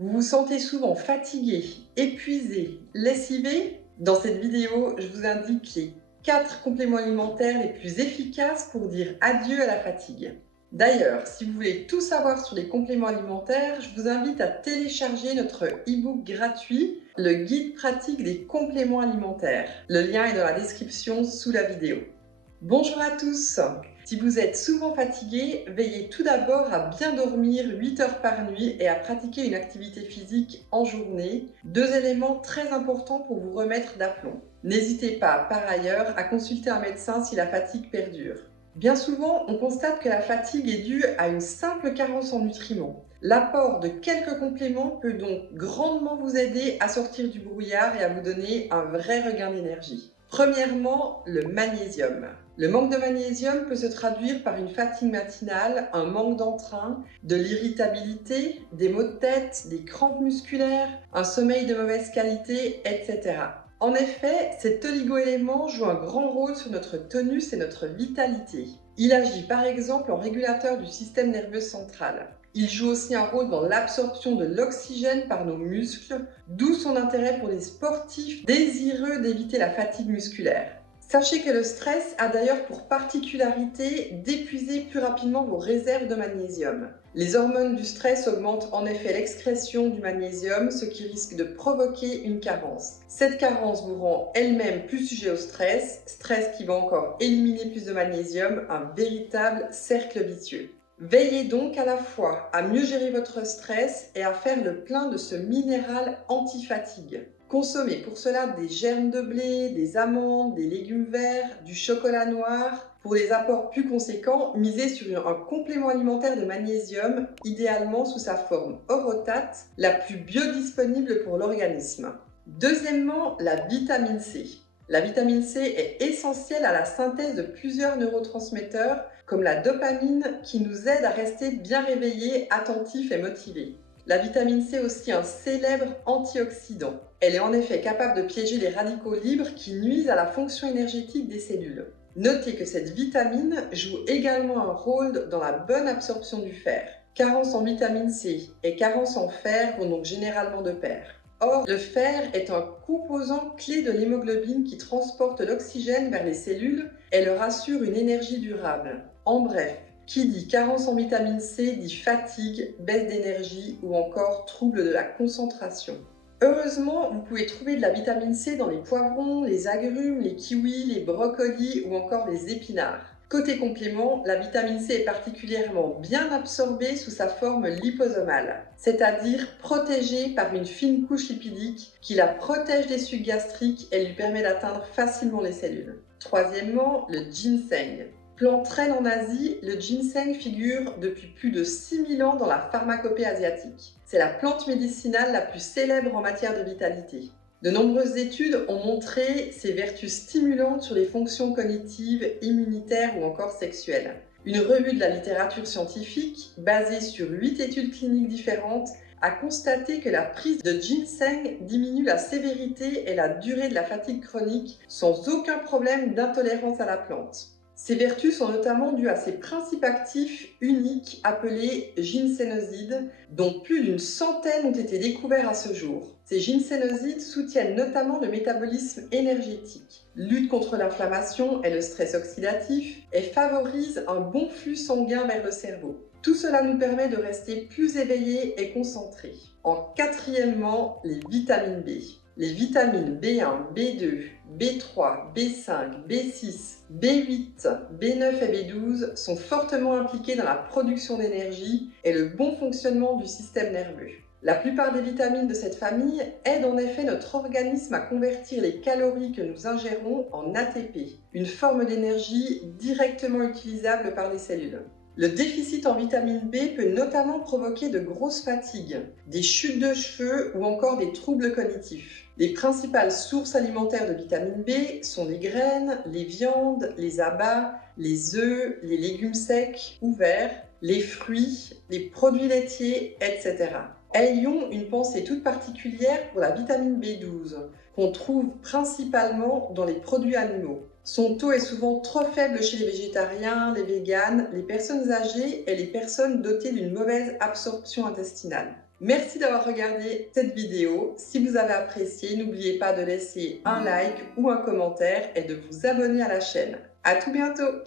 Vous vous sentez souvent fatigué, épuisé, lessivé? Dans cette vidéo, je vous indique les 4 compléments alimentaires les plus efficaces pour dire adieu à la fatigue. D'ailleurs, si vous voulez tout savoir sur les compléments alimentaires, je vous invite à télécharger notre e-book gratuit, le guide pratique des compléments alimentaires. Le lien est dans la description sous la vidéo. Bonjour à tous! Si vous êtes souvent fatigué, veillez tout d'abord à bien dormir 8 heures par nuit et à pratiquer une activité physique en journée, 2 éléments très importants pour vous remettre d'aplomb. N'hésitez pas par ailleurs à consulter un médecin si la fatigue perdure. Bien souvent, on constate que la fatigue est due à une simple carence en nutriments. L'apport de quelques compléments peut donc grandement vous aider à sortir du brouillard et à vous donner un vrai regain d'énergie. Premièrement, le magnésium. Le manque de magnésium peut se traduire par une fatigue matinale, un manque d'entrain, de l'irritabilité, des maux de tête, des crampes musculaires, un sommeil de mauvaise qualité, etc. En effet, cet oligo-élément joue un grand rôle sur notre tonus et notre vitalité. Il agit par exemple en régulateur du système nerveux central. Il joue aussi un rôle dans l'absorption de l'oxygène par nos muscles, d'où son intérêt pour les sportifs désireux d'éviter la fatigue musculaire. Sachez que le stress a d'ailleurs pour particularité d'épuiser plus rapidement vos réserves de magnésium. Les hormones du stress augmentent en effet l'excrétion du magnésium, ce qui risque de provoquer une carence. Cette carence vous rend elle-même plus sujet au stress qui va encore éliminer plus de magnésium, un véritable cercle vicieux. Veillez donc à la fois à mieux gérer votre stress et à faire le plein de ce minéral anti-fatigue. Consommez pour cela des germes de blé, des amandes, des légumes verts, du chocolat noir. Pour des apports plus conséquents, misez sur un complément alimentaire de magnésium, idéalement sous sa forme orotate, la plus biodisponible pour l'organisme. Deuxièmement, la vitamine C. La vitamine C est essentielle à la synthèse de plusieurs neurotransmetteurs comme la dopamine qui nous aide à rester bien réveillés, attentifs et motivés. La vitamine C est aussi un célèbre antioxydant. Elle est en effet capable de piéger les radicaux libres qui nuisent à la fonction énergétique des cellules. Notez que cette vitamine joue également un rôle dans la bonne absorption du fer. Carence en vitamine C et carence en fer vont donc généralement de pair. Or, le fer est un composant clé de l'hémoglobine qui transporte l'oxygène vers les cellules et leur assure une énergie durable. En bref, qui dit carence en vitamine C dit fatigue, baisse d'énergie ou encore trouble de la concentration. Heureusement, vous pouvez trouver de la vitamine C dans les poivrons, les agrumes, les kiwis, les brocolis ou encore les épinards. Côté complément, la vitamine C est particulièrement bien absorbée sous sa forme liposomale, c'est-à-dire protégée par une fine couche lipidique qui la protège des sucs gastriques et lui permet d'atteindre facilement les cellules. Troisièmement, le ginseng. Plante reine en Asie, le ginseng figure depuis plus de 6000 ans dans la pharmacopée asiatique. C'est la plante médicinale la plus célèbre en matière de vitalité. De nombreuses études ont montré ses vertus stimulantes sur les fonctions cognitives, immunitaires ou encore sexuelles. Une revue de la littérature scientifique, basée sur 8 études cliniques différentes, a constaté que la prise de ginseng diminue la sévérité et la durée de la fatigue chronique sans aucun problème d'intolérance à la plante. Ces vertus sont notamment dues à ses principes actifs uniques appelés ginsénosides, dont plus d'une centaine ont été découverts à ce jour. Ces ginsénosides soutiennent notamment le métabolisme énergétique, luttent contre l'inflammation et le stress oxydatif et favorisent un bon flux sanguin vers le cerveau. Tout cela nous permet de rester plus éveillés et concentrés. En quatrièmement, les vitamines B. Les vitamines B1, B2, B3, B5, B6, B8, B9 et B12 sont fortement impliquées dans la production d'énergie et le bon fonctionnement du système nerveux. La plupart des vitamines de cette famille aident en effet notre organisme à convertir les calories que nous ingérons en ATP, une forme d'énergie directement utilisable par les cellules. Le déficit en vitamine B peut notamment provoquer de grosses fatigues, des chutes de cheveux ou encore des troubles cognitifs. Les principales sources alimentaires de vitamine B sont les graines, les viandes, les abats, les œufs, les légumes secs ou verts, les fruits, les produits laitiers, etc. Ayons une pensée toute particulière pour la vitamine B12, qu'on trouve principalement dans les produits animaux. Son taux est souvent trop faible chez les végétariens, les véganes, les personnes âgées et les personnes dotées d'une mauvaise absorption intestinale. Merci d'avoir regardé cette vidéo. Si vous avez apprécié, n'oubliez pas de laisser un like ou un commentaire et de vous abonner à la chaîne. À tout bientôt!